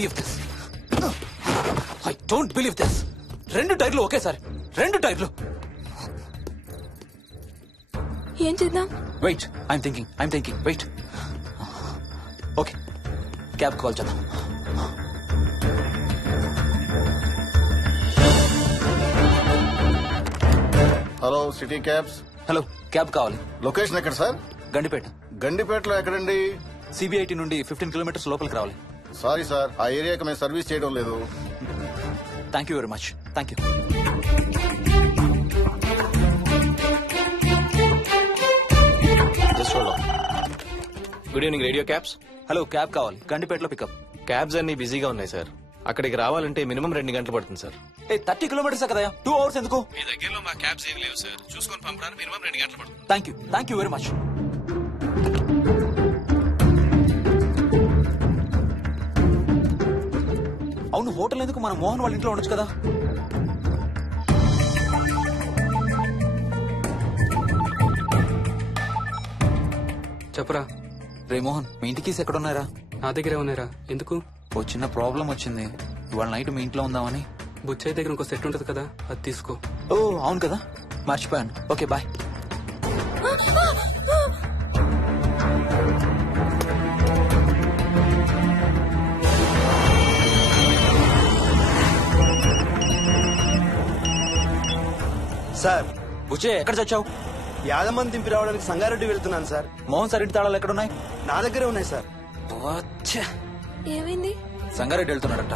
Believe this. I don't believe this. 2 టైర్లు ఒకేసారి, 2 టైర్లు. ఏం చేద్దాం? Wait, I'm thinking. Wait. Okay, cab call చేద్దాం. Hello, city cabs. Hello, cab కావాలి. లొకేషన్ ఎక్కడ సార్? గండిపేట. గండిపేటలో ఎక్కడండి? సిబిఐటి నుండి 15 కిలోమీటర్స్ లోపలికి రావాలి. సారీ సార్, ఆ ఏరియాకి మేము సర్వీస్ చేయడం లేదు. Thank you very much. Thank you. Good evening radio cabs. Hello, cab కావాలి. గండిపేటలో పికప్. క్యాబ్స్ అన్ని బిజీగా ఉన్నాయి సార్. అక్కడికి రావాలంటే మినిమం 2 గంటలు పడుతుంది సార్. 30 కిలోమీటర్స్ కదా, 2 అవర్స్ ఎందుకు? మీ దగ్గరలో మా క్యాబ్స్ ఏం లేవు సార్. చూసుకొని పంపడానికి మినిమం 2 గంటలు పడుతుంది. Thank you very much. అవును, హోటల్ ఎందుకు? మనం మోహన్ వాళ్ళ ఇంట్లో ఉండొచ్చు కదా. చెప్పరా. రే మోహన్, మీ ఇంటికి ఎక్కడ ఉన్నారా? నా దగ్గరే ఉన్నారా? ఎందుకు? ఓ చిన్న ప్రాబ్లం వచ్చింది. ఇవాళ నైట్ మీ ఇంట్లో ఉందామని. బుచ్చయ్య దగ్గర ఇంకో సెట్ ఉంటది కదా, అది తీసుకో. ఓ అవును కదా, మర్చిపోయాను. Okay bye. సార్, బుచ్చే ఎక్కడ చచ్చావు? యాదమ్మని దింపి రావడానికి సంగారెడ్డి వెళ్తున్నాను సార్. మోహన్ సార్ ఇంటి తాళాలు ఎక్కడున్నాయి? నా దగ్గరే ఉన్నాయి సార్. ఏమైంది? సంగారెడ్డి వెళ్తున్నాడట.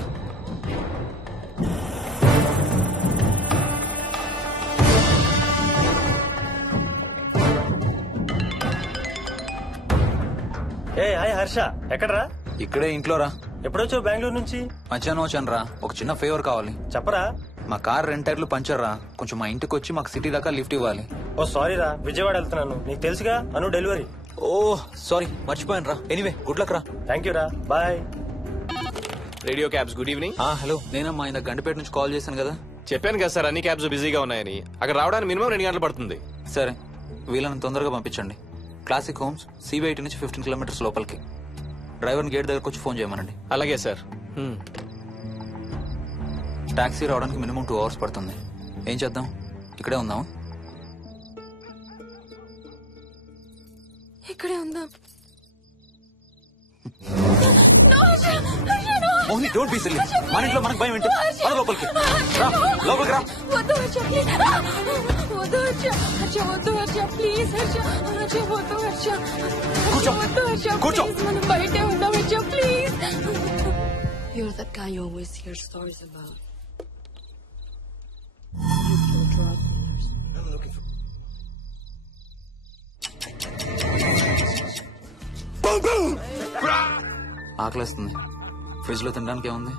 ఏ హాయ్ హర్ష, ఎక్కడరా? ఇక్కడే ఇంట్లో రా. ఎప్పుడొచ్చావు బెంగళూరు నుంచి? మధ్యాహ్నం వచ్చాను రా. ఒక చిన్న ఫేవర్ కావాలి. చెప్పరా. మా కార్ 2 టైర్లు పంచర్ రా. కొంచెం మా ఇంటికి వచ్చి మాకు సిటీ దాకా లిఫ్ట్ ఇవ్వాలి. ఓ సారీ రా, విజయవాడ వెళ్తున్నాను. నీకు తెలుసుగా, అను డెలివరీ. ఓ సారీ, మర్చిపోయాను రా. ఎనీవే, గుడ్ లక్ రా. థ్యాంక్ యూ రా, bye. Radio cabs good evening. Hello, నేనమ్మా ఇంత గండిపేట నుంచి కాల్ చేశాను కదా. చెప్పాను కదా సార్, అన్ని క్యాబ్స్ బిజీగా ఉన్నాయని. అక్కడ రావడానికి మినిమం 2 గంటలు పడుతుంది. సరే, వీళ్ళని తొందరగా పంపించండి. క్లాసిక్ హోమ్స్, సిబిఐటి నుంచి 15 కిలోమీటర్స్ లోపలికి. డ్రైవర్ని గేట్ దగ్గరకు వచ్చి ఫోన్ చేయమనండి. అలాగే సార్. టాక్సీ రావడానికి మినిమం 2 అవర్స్ పడుతుంది. ఏం చేద్దాం? ఇక్కడే ఉందాం. ఇక్కడే ఉందాం. Mohini, don't be silly. మన ఇంట్లో మనకు భయం ఏంటి? మన లోపలికి రా, లోపలికి రా. వద్దు హర్ష, ప్లీజ్. వద్దు హర్ష, హర్ష వద్దు హర్ష, ప్లీజ్ హర్ష. హర్ష వద్దు హర్ష. కూర్చో, వద్దు హర్ష, కూర్చో. ప్లీజ్. మనం బయటే ఉందాం Harsha, please. You're that guy you always hear stories about. You kill drug dealers. I'm looking for... ఆకలిస్తుంది. ఫ్రిడ్జ్ లో తినడానికి ఏముంది?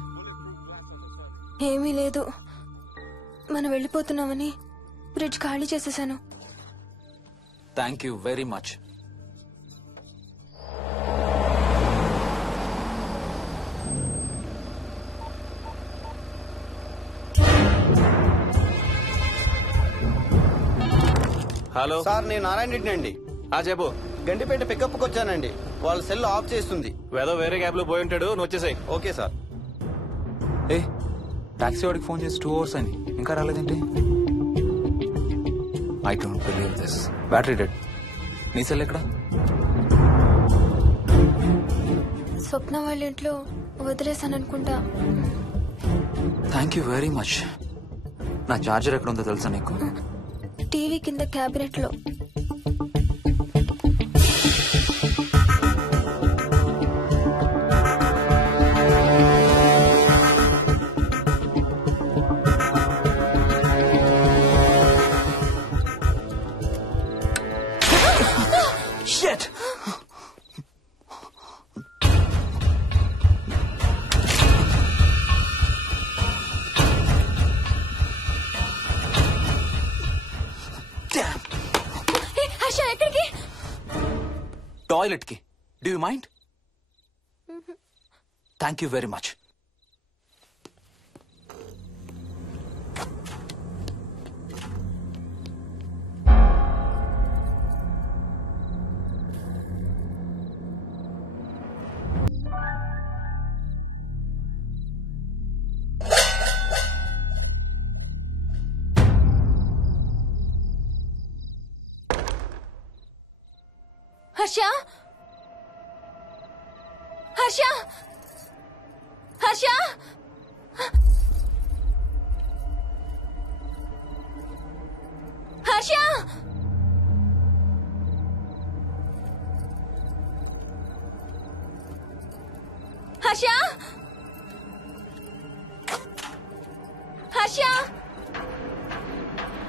ఏమీ లేదు. మనం వెళ్ళిపోతున్నామని ఫ్రిడ్జ్ ఖాళీ చేసేసాను. Thank you very much. Hello sir, నేను నారాయణ రెడ్డి అండి. చెప్పు. గండిపేట పికప్కి వచ్చానండి. వాళ్ళ సెల్ ఆఫ్ చేస్తుంది. వేరే క్యాబ్ లో పోయి ఉంటాడు, నువ్వు వచ్చేసాయి. Okay sir. ఏ, టాక్సీ వాడికి ఫోన్ చేసి 2 అవర్స్ అని ఇంకా రాలేదేంటి? I don't believe this. Battery dead. నీ సెల్ ఎక్కడ? స్వప్న వాళ్ళ ఇంట్లో వదిలేసాను అనుకుంటా. Thank you very much. నా చార్జర్ ఎక్కడ ఉందో తెలుసా నీకు? టీవీ కింద క్యాబినెట్ లో. Shit! హర్ష ఎక్కడికి? టాయిలెట్ కి. Do you mind? Thank you very much. Harsha Harsha Harsha Harsha Harsha Harsha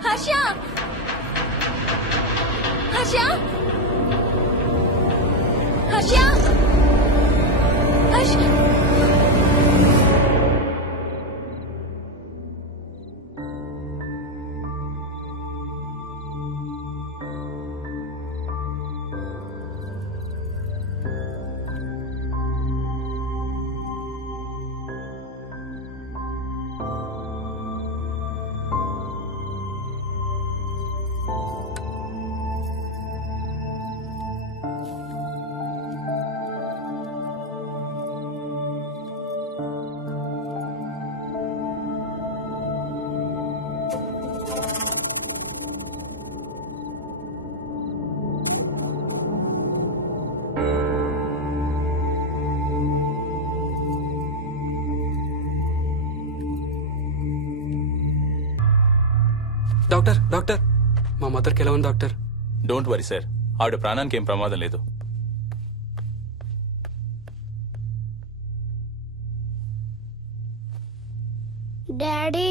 Harsha Harsha Harsha Harsha doctor doctor మా మదర్కి ఎలా ఉంది డాక్టర్? డోంట్ వరీ సార్, ఆవిడ ప్రాణానికి ఏం ప్రమాదం లేదు. డాడీ,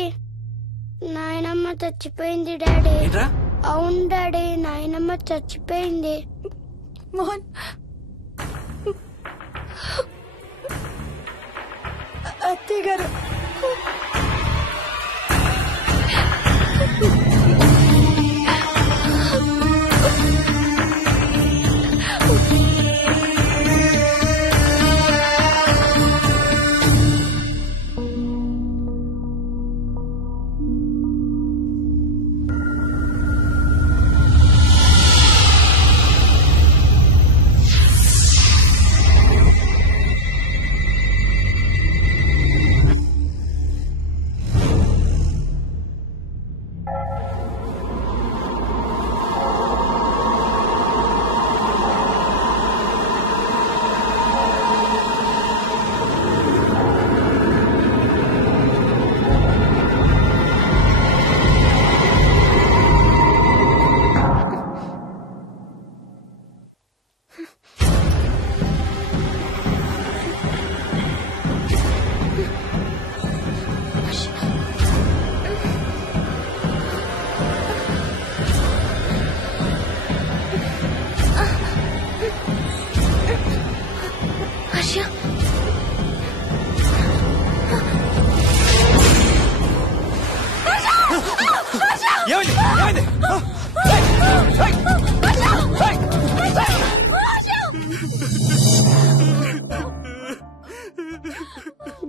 నాయనమ్మ చచ్చిపోయింది డాడీ. ఏంట్రా? అవును డాడీ, నాయనమ్మ చచ్చిపోయింది. మోహన్ అత్తయ్య గారు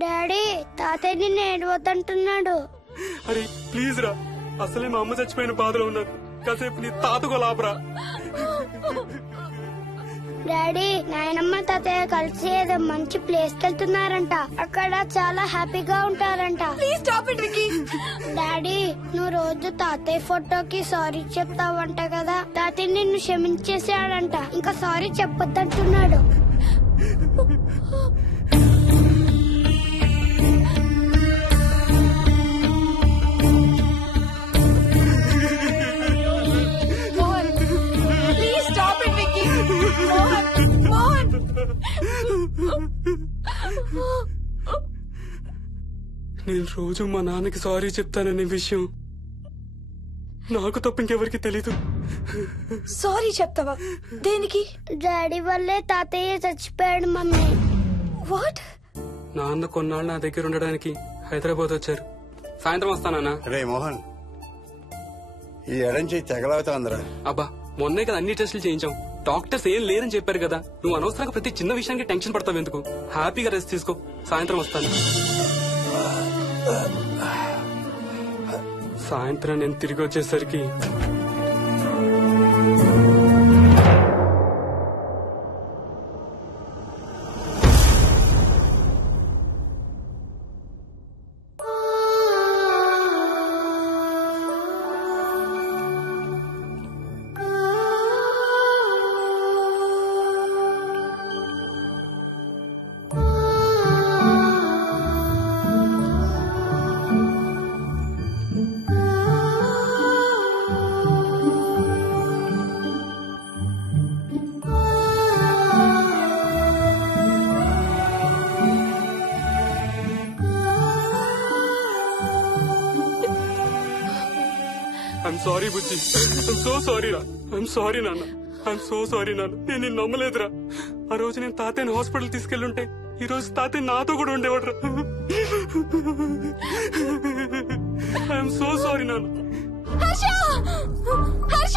డాడీ, తాతయ్య నిన్ను ఏడవద్దంటున్నాడు. అరే ప్లీజ్ రా, అసలే మా అమ్మ చచ్చిపోయిన బాధలో ఉన్నాను. కాసేపు నీ తాతకు లాభరా. డాడీ, నాయనమ్మ తాతయ్య కలిసి ఏదో మంచి ప్లేస్ కి వెళ్తున్నారంట. అక్కడ చాలా హ్యాపీగా ఉంటారంట. Please stop it Vicky. Daddy, నువ్వు రోజు తాతయ్య ఫోటోకి సారీ చెప్తావంట కదా. తాతయ్య నిన్ను క్షమించేసాడంట. ఇంకా సారీ చెప్పొద్దంటున్నాడు. Mohan please stop it Vicky. Mohan Mohan నేను రోజు మా నాన్నకి సారీ చెప్తాననే విషయం నాకు తప్ప ఇంకెవరికి తెలీదు. సారీ చెప్తావా? దేనికి? డాడీ వల్లే తాతయ్య చచ్చిపోయాడు మమ్మీ. వాట్? నాన్న కొన్నాళ్ళు నా దగ్గర ఉండడానికి హైదరాబాద్ వచ్చారు. సాయంత్రం వస్తానా? రే మోహన్, ఈ ఎడంచి తెగలవుతాందిరా. అబ్బా, మొన్నే కదా అన్ని టెస్టులు చేయించాం. డాక్టర్స్ ఏం లేరని చెప్పారు కదా. నువ్వు అనవసరంగా ప్రతి చిన్న విషయానికి టెన్షన్ పడతావు ఎందుకు? హ్యాపీగా రెస్ట్ తీసుకో. సాయంత్రం వస్తాను. సాయంత్రం నేను తిరిగి వచ్చేసరికి I'm sorry Bujji, I'm so sorry రా, ఐఎమ్ సారీ నాన్న, ఐఎమ్ సో సారీ నాన్న. నేను నిన్ను నమ్మలేదురా. ఆ రోజు నేను తాతయ్యని హాస్పిటల్ తీసుకెళ్ళుంటే ఈ రోజు తాతయ్య నాతో కూడా ఉండేవాడు రా. ఐఎమ్ సో సారీ నాన్న. హర్ష హర్ష